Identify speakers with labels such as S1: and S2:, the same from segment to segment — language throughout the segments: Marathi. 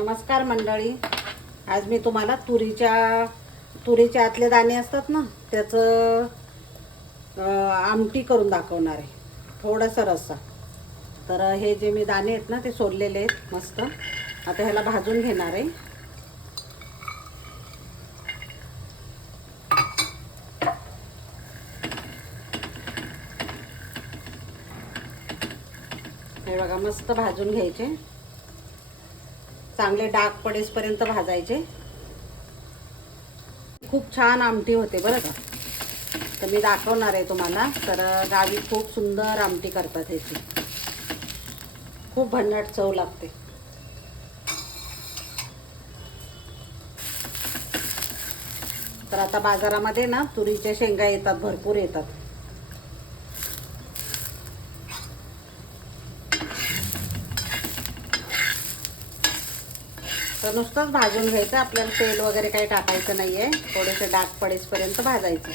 S1: नमस्कार मंडळी. आज मी तुम्हाला तुरीच्या तुरीच्या आतले दाणे असतात ना त्याचं आमटी करून दाखवणार आहे. थोडासा रस्सा. तर हे जे मी दाणे आहेत ना ते सोडलेले आहेत मस्त. आता ह्याला भाजून घेणार आहे. हे बघा मस्त भाजून घ्यायचे. चांगले डाग पडेसपर्यंत भाजायचे. खूप छान आमटी होते बरं का. तर मी दाखवणार आहे तुम्हाला. तर गावी खूप सुंदर आमटी करतात ह्याची खूप भन्नाट चव लागते. तर आता बाजारामध्ये ना तुरीच्या शेंगा येतात भरपूर येतात. तर नुसतंच भाजून घ्यायचं आपल्याला तेल वगैरे काही टाकायचं नाही आहे थोडेसे डाग पडेसपर्यंत भाजायचं.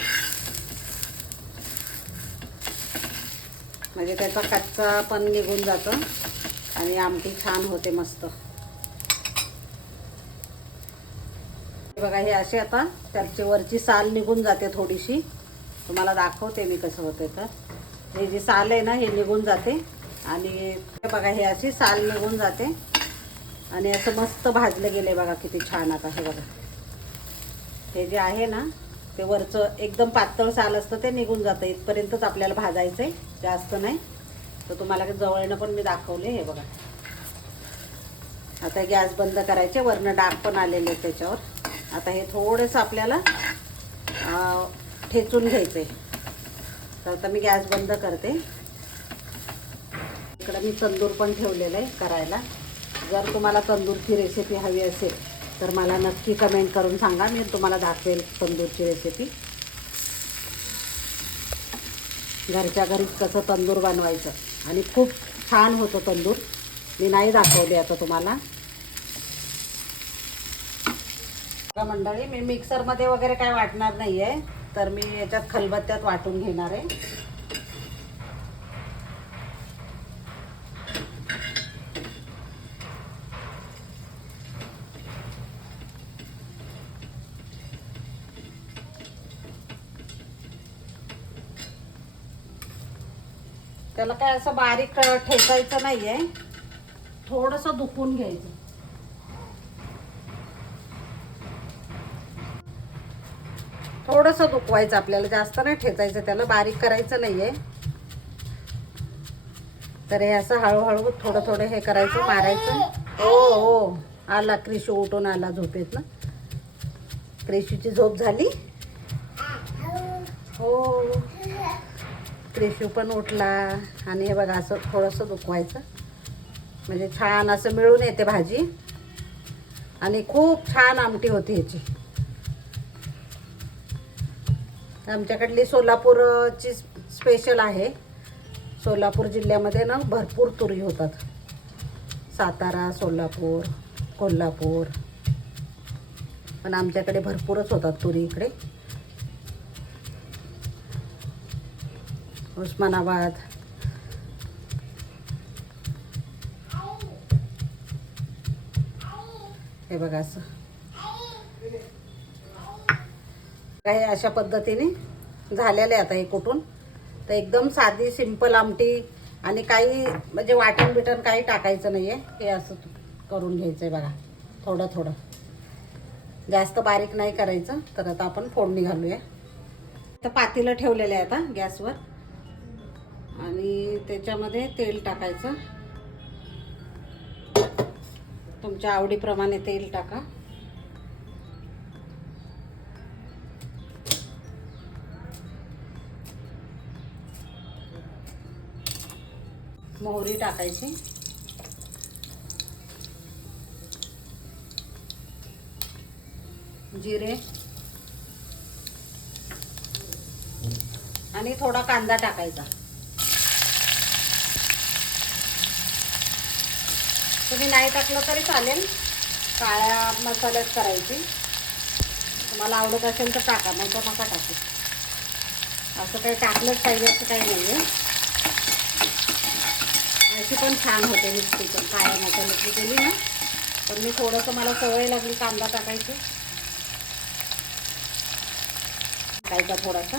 S1: म्हणजे त्याचा कच्चा पण निघून जातो आणि आमटी छान होते मस्त. हे बघा हे असे आता त्याची वरची साल निघून जाते थोडीशी. तुम्हाला दाखवते मी कसं होते तर. हे जी साल आहे ना हे निघून जाते. आणि बघा हे अशी साल निघून जाते. आणि असं मस्त भाजलं गेलं आहे बघा किती छान आता हे बघा. हे जे आहे ना ते वरचं एकदम पातळ साल असतं ते निघून जातं. इथपर्यंतच आपल्याला भाजायचं आहे जास्त नाही. तर तुम्हाला जवळनं पण मी दाखवले हे बघा. आता गॅस बंद करायचे वरनं डाग पण आलेले आहेत त्याच्यावर. आता हे थोडंसं आपल्याला ठेचून घ्यायचं आहे तर आता मी गॅस बंद करते. इकडं मी तंदूर पण ठेवलेलं आहे करायला. जर तुम्हाला तंदूरची रेसिपी हवी असेल तर मला नक्की कमेंट करून सांगा. मी तुम्हाला दाखवेल तंदूरची रेसिपी घरच्या घरीच कसं तंदूर बनवायचं. आणि खूप छान होतं तंदूर. मी नाही दाखवले आता तुम्हाला. मंडळी मी मिक्सरमध्ये वगैरे काय वाटणार नाही आहे तर मी याच्यात खलबत्त्यात वाटून घेणार आहे. त्याला काय असं बारीक अ, ठेचायचं नाहीये. थोडंसं दुखून घ्यायचं. थोडंसं दुखवायचं आपल्याला. जास्त नाही ठेचायचं त्याला. बारीक करायचं नाहीये. तर हे असं हळूहळू थोडं थोडं हे करायचं मारायचं. हो हो. आला क्रिशू उठून आला झोपेत ना. क्रिशूची झोप झाली? हो. क्रिशू पण उठला आणि हे बघा असं थोडंसं दुखवायचं. म्हणजे छान असं मिळून येते भाजी. आणि खूप छान आमटी होती ह्याची. आमच्याकडली सोलापूरची स्पेशल आहे. सोलापूर जिल्ह्यामध्ये ना भरपूर तुरी होतात. सातारा सोलापूर कोल्हापूर. पण आमच्याकडे भरपूरच होतात तुरी इकडे. उस्मानाबाद. हे बघा असं. काही अशा पद्धतीने झालेलं आहे आता हे कुठून. तर एकदम साधी सिंपल आमटी आणि काही म्हणजे वाटण बिटण काही टाकायचं नाही आहे हे असं करून घ्यायचं आहे बघा. थोडं थोडं. जास्त बारीक नाही करायचं. तर आता आपण फोडणी घालूया. तर पातीला ठेवलेलं आहे आता गॅसवर. आणि त्याच्यामध्ये तेल टाकायचं. तुमच्या आवडीप्रमाणे तेल टाका. मोहरी टाकायची. जिरे. आणि थोडा कांदा टाकायचा. तुम्ही नाही टाकलं तरी चालेल. काळ्या मसाल्यात करायची. तुम्हाला आवडत असेल तर टाका नाही तर नका टाकू. असं काही टाकलंच पाहिजे असं काही नाही आहे अशी पण छान होते मिक्सी पण काळ्या मसाल्याची केली ना पण मी थोडंसं मला सवय लागली कांदा टाकायची. टाकायचा थोडासा.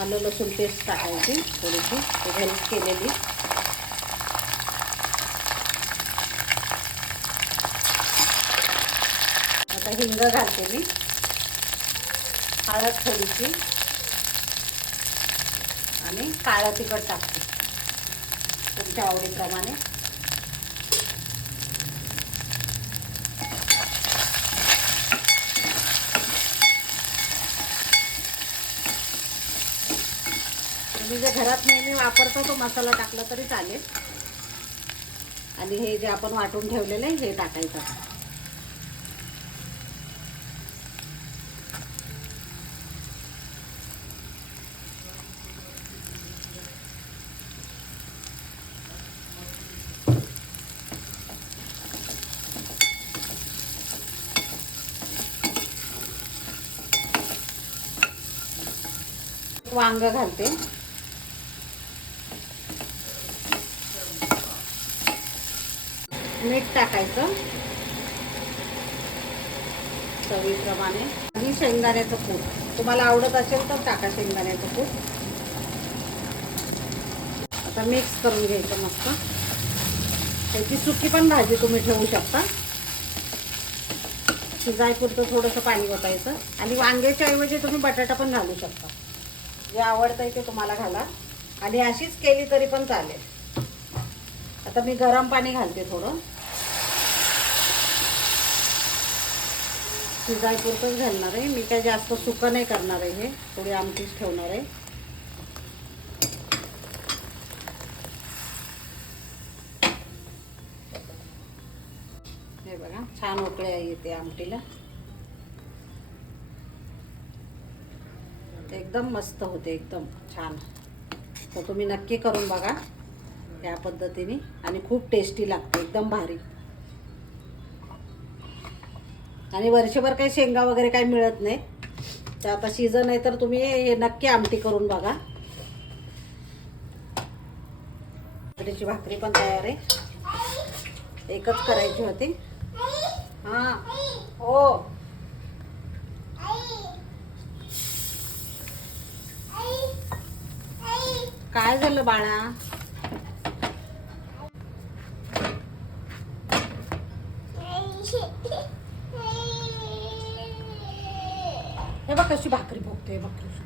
S1: आलं लसूण पेस्ट टाकायची थोडीशी हेल्प केलेली. आता हिंग घालते मी. हळद थोडीशी. आणि काळं तिखट टाकते. तुमच्या आवडीप्रमाणे. तुम्ही जर घरात नेहमी वापरतो तो मसाला टाकला तरी चालेल. आणि हे जे आपण वाटून ठेवलेलं आहे हे टाकायचं वांग घालते. मीठ टाकायचं. चवीप्रमाणे. आणि शेंगदाण्याचं कूट. तुम्हाला आवडत असेल तर टाका शेंगदाण्याचं कूट. आता मिक्स करून घ्यायचं मस्त. त्याची सुकी पण भाजी तुम्ही ठेवू शकता. शिजायपुरतं थोडंसं पाणी ओतायचं आणि वांग्याच्या ऐवजी तुम्ही बटाटा पण घालू शकता. जे आवडतंय ते तुम्हाला घाला. आणि अशीच केली तरी पण चालेल. आता मी गरम पाणी घालते थोडं. शिजायपुरतंच घालणार आहे. मी काही जास्त सुकं नाही करणार आहे हे. थोडी आमटीच ठेवणार आहे. हे बघा छान उकळे येते आमटीला. एकदम मस्त होते एकदम छान. तर तुम्ही नक्की करून बघा या पद्धतीने. आणि खूप टेस्टी लागते एकदम भारी. आणि वर्षभर काही शेंगा वगैरे काही मिळत नाही. तर आता सीझन आहे तर तुम्ही हे नक्की आमटी करून बघा. बटाट्याची भाकरी पण तयार आहे. एकच करायची होती. हां. हो. काय झालं बाळा हे बघ कशी भाकरी भोगते बघ कशी.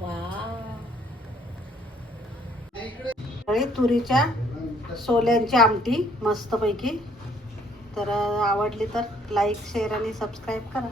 S1: वा आणि तुरीच्या सोल्यांची आमटी मस्तपैकी. तर आवडली तर लाईक शेअर आणि सबस्क्राईब करा.